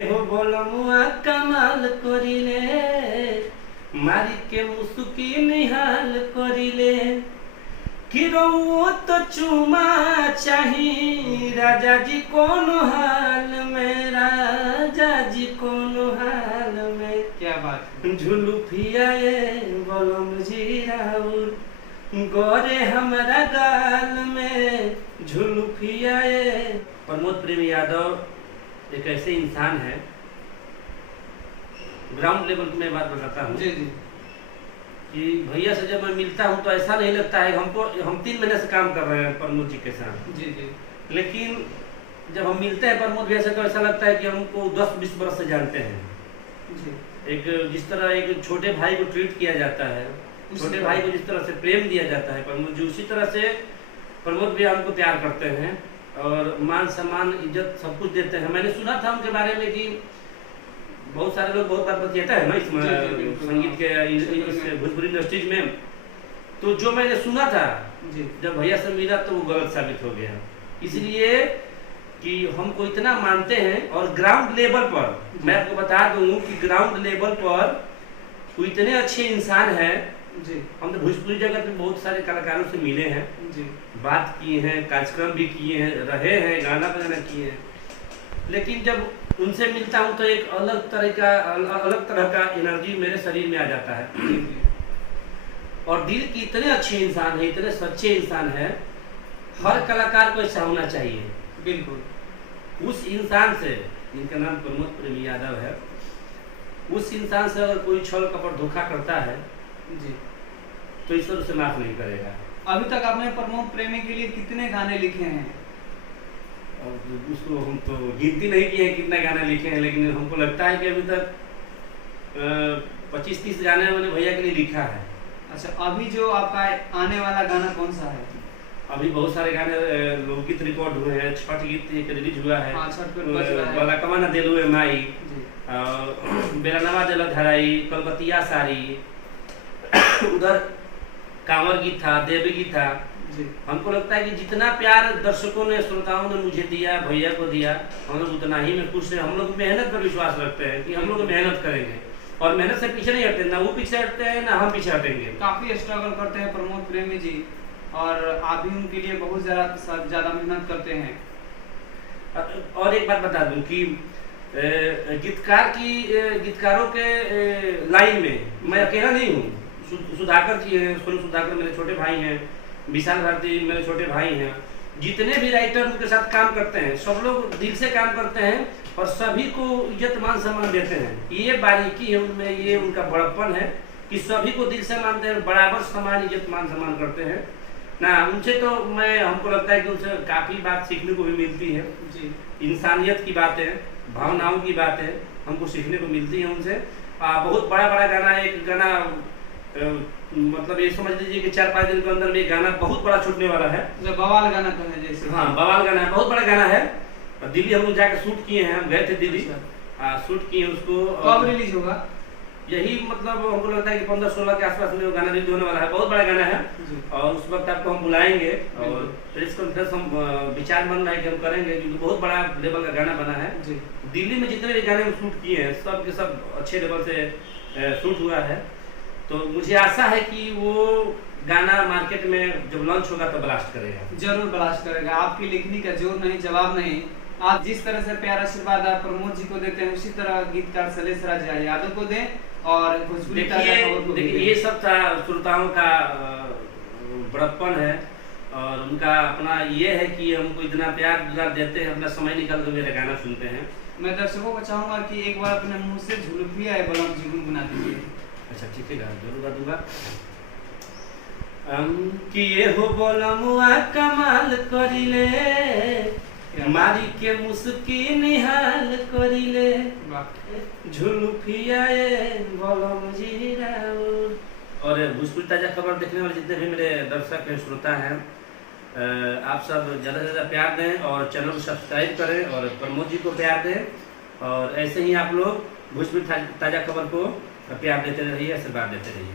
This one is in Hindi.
हो बोलमुआ कमाल करिले मारी के मुसुकी निहाल करिले कि तो चुमा चाही राजा जी कौन हाल में, राजा जी कौन हाल में। क्या बात है। झुलुफिया बोलम जी राउर गोरे हमारा गाल में झुलुफिया। प्रमोद प्रेम यादव एक ऐसे इंसान है, ग्राउंड लेवल में बात बताता हूँ जी जी, कि भैया से जब मैं मिलता हूँ तो ऐसा नहीं लगता है हम 3 महीने से काम कर रहे हैं प्रमोद जी के साथ। जी जी, लेकिन जब हम मिलते हैं प्रमोद भैया से तो ऐसा लगता है कि हमको 10-20 बरस से जानते हैं। जी। एक जिस तरह एक छोटे भाई को ट्रीट किया जाता है, छोटे भाई को जिस तरह से प्रेम दिया जाता है प्रमोद जी, उसी तरह से प्रमोद भैया हमको प्यार करते हैं और मान सम्मान इज्जत सब कुछ देते हैं। मैंने सुना था उनके बारे में कि बहुत सारे लोग बहुत बात बतियाता है ना इसमें संगीत के इस भोजपुरी इंडस्ट्रीज में, तो जो मैंने सुना था जब भैया से मिला तो वो गलत साबित हो गया। इसलिए कि हमको इतना मानते हैं और ग्राउंड लेवल पर मैं आपको बता दूं कि ग्राउंड लेवल पर वो इतने अच्छे इंसान हैं जी। हम तो भोजपुरी जगत में बहुत सारे कलाकारों से मिले हैं जी, बात किए हैं, कार्यक्रम भी किए हैं, रहे हैं, गाना बजाना किए हैं, लेकिन जब उनसे मिलता हूं तो एक अलग तरह का एनर्जी मेरे शरीर में आ जाता है। और दिल की इतने अच्छे इंसान है, इतने सच्चे इंसान है, हर कलाकार को ऐसा होना चाहिए। बिल्कुल। उस इंसान से, जिनका नाम प्रमोद प्रेम यादव है, उस इंसान से अगर कोई छल कपट धोखा करता है जी, तो ईश्वर उसे माफ नहीं करेगा। अभी तक आपने प्रमोद प्रेमी के लिए कितने गाने लिखे हैं? और उसको हम तो गिनती नहीं किए हैं कितने गाने लिखे हैं, लेकिन हमको लगता है कि अभी तक 25-30 गाने मैंने भैया के लिए लिखा है। अच्छा, अभी जो आपका आने वाला गाना कौन सा है? अभी बहुत सारे गाने लोकगीत रिकॉर्ड हुए हैं, छठ गीत एक रिलीज हुआ है, हाँ, छठ पे बज रहा है। बलाकमा न देलू है माई, जी, बेलनवा देला धराई, कलकतिया सारी, उधर कांवर गीत था, देवी गीत था। जी, हमको लगता है कि जितना प्यार दर्शकों ने, श्रोताओं ने मुझे दिया, भैया को दिया, हम लोग उतना ही में खुश है। हम लोग मेहनत पर विश्वास रखते हैं कि हम लोग मेहनत करेंगे और मेहनत से पीछे नहीं हटते, ना वो पीछे हटते हैं ना हम पीछे हटेंगे। काफी स्ट्रगल करते हैं प्रमोद प्रेमी जी और आप भी उनके लिए बहुत ज्यादा मेहनत करते हैं। और एक बात बता दूं कि गीतकारों के लाइन में मैं अकेला नहीं हूँ। सुधाकर जी हैं, सोनू सुधाकर मेरे छोटे भाई हैं, विशाल भारती मेरे छोटे भाई हैं, जितने भी राइटर उनके साथ काम करते हैं सब लोग दिल से काम करते हैं और सभी को इज्जत मान सम्मान देते हैं। ये बारीकी है उनमें, ये उनका बड़प्पन है कि सभी को दिल से मानते हैं, बराबर समान इज्जत मान सम्मान करते हैं ना। उनसे तो हमको लगता है कि उनसे काफ़ी बात सीखने को भी मिलती है जी, इंसानियत की बातें, भावनाओं की बातें हमको सीखने को मिलती हैं उनसे। बहुत बड़ा गाना, एक गाना मतलब ये समझ लीजिए कि 4-5 दिन के अंदर में गाना बहुत बड़ा छूटने वाला है। जो बवाल गाना कहे जैसे। हाँ, बवाल गाना है, बहुत बड़ा गाना है। दिल्ली हम लोग जाकर शूट किए हैं, हम गए थे दिल्ली, शूट किए उसको। कब रिलीज होगा? यही मतलब हमको लगता है कि 15-16 के आसपास में वो गाना रिलीज होने वाला है। बहुत बड़ा गाना है और उस वक्त आपको हम बुलाएंगे और प्रेस कॉन्फ्रेंस हम विचार बन रहा है कि हम करेंगे, क्योंकि बहुत बड़ा लेवल का गाना बना है। दिल्ली में जितने भी गाने हम शूट किए हैं सब के सब अच्छे लेवल से शूट हुआ है। तो मुझे आशा है कि वो गाना मार्केट में जब लॉन्च होगा तो ब्लास्ट करेगा, जरूर ब्लास्ट करेगा। आपकी लिखनी का जोर नहीं, जवाब नहीं। आप जिस तरह से प्यार आशीर्वाद आप प्रमोद जी को देते हैं उसी तरह गीतकार शैलेश राज यादव को दें और भोजपुरी देखिए ये सब था श्रोताओं का बड़प्पन है और उनका अपना ये है कि हमको इतना प्यार दुलार देते हैं, अपना समय निकाल कर मेरा गाना सुनते हैं। मैं दर्शकों को चाहूंगा कि एक बार अपने मुंह से झुलुफिया है बलम जी गुनगुना दीजिए। अच्छा ठीक है, जरूर गा दूंगा। कि ये हो बोलमुआ कमाल करिले मारी के मुस्की निहाल करिले झुलुफिया बोलम जी राउर। और भोजपुरी ताजा खबर देखने वाले जितने भी मेरे दर्शक हैं, श्रोता हैं, आप सब ज़्यादा से ज़्यादा प्यार दें और चैनल को सब्सक्राइब करें और प्रमोद जी को प्यार दें और ऐसे ही आप लोग भोजपुरी ताजा खबर को प्यार देते रहिए, आशीर्वाद देते रहिए।